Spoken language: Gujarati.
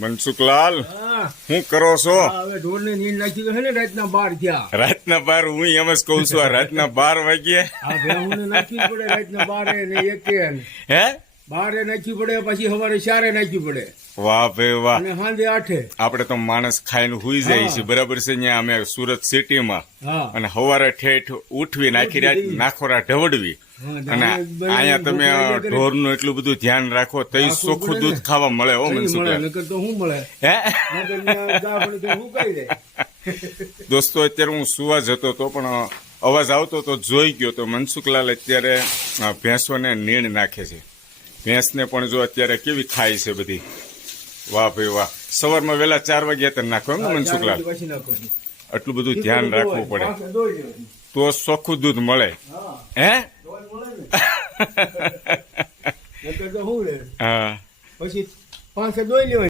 મનસુખલાલ, શું કરો છો? હવે ઢોર ને નીંદ નાખી છે ને રાતના 12 થયા. રાતના 12? હું એમ જ કઉ છું, આ રાતના 12 વાગ્યા. આ ભેહુંને નાખવી પડે રાતના 12 ને 1 હે 12 નાખવી પડે, પછી સવારે 4 નાખવી પડે વાહ ભાઈ વાહ. અને સાંજે 8. આપણે તો માણસ ખાઈને હુઈ જાય છે, બરાબર છે. અહીંયા અમે સુરત સિટીમાં હા અને સવારે ઠેઠ ઉઠવી નાખી રાત નાખોરા ઢવડવી. અને અહીંયા તમે ઢોરનું એટલું બધું ધ્યાન રાખો તો ચોખ્ખું દૂધ ખાવા મળે. હો મનસુખલાલ, નકર તો શું મળે? હે નકર ન્યા ગાભણ તો શું કરી દે? દોસ્તો, અત્યારે હું સુવા જતો હતો પણ અવાજ આવતો તો જોઈ ગયો. તો મનસુખલાલ અત્યારે ભેંસોને નીણ નાખે છે. ભેંસને પણ જો અત્યારે કેવી ખાય છે બધી. વાહ ભાઈ વાહ. સવારમાં વહેલા 4 વાગ્યા તક નાખો એમ ને મનસુખલાલ? પછી નાખો. આટલું બધું ધ્યાન રાખવું પડે પાછળ દોઈ દેવાનું. તો ચોખ્ખું દૂધ મળે. હા હે દોઈ મળે ને. નકર તો શું રે? હા પછી 5 દોઈ લેવાય.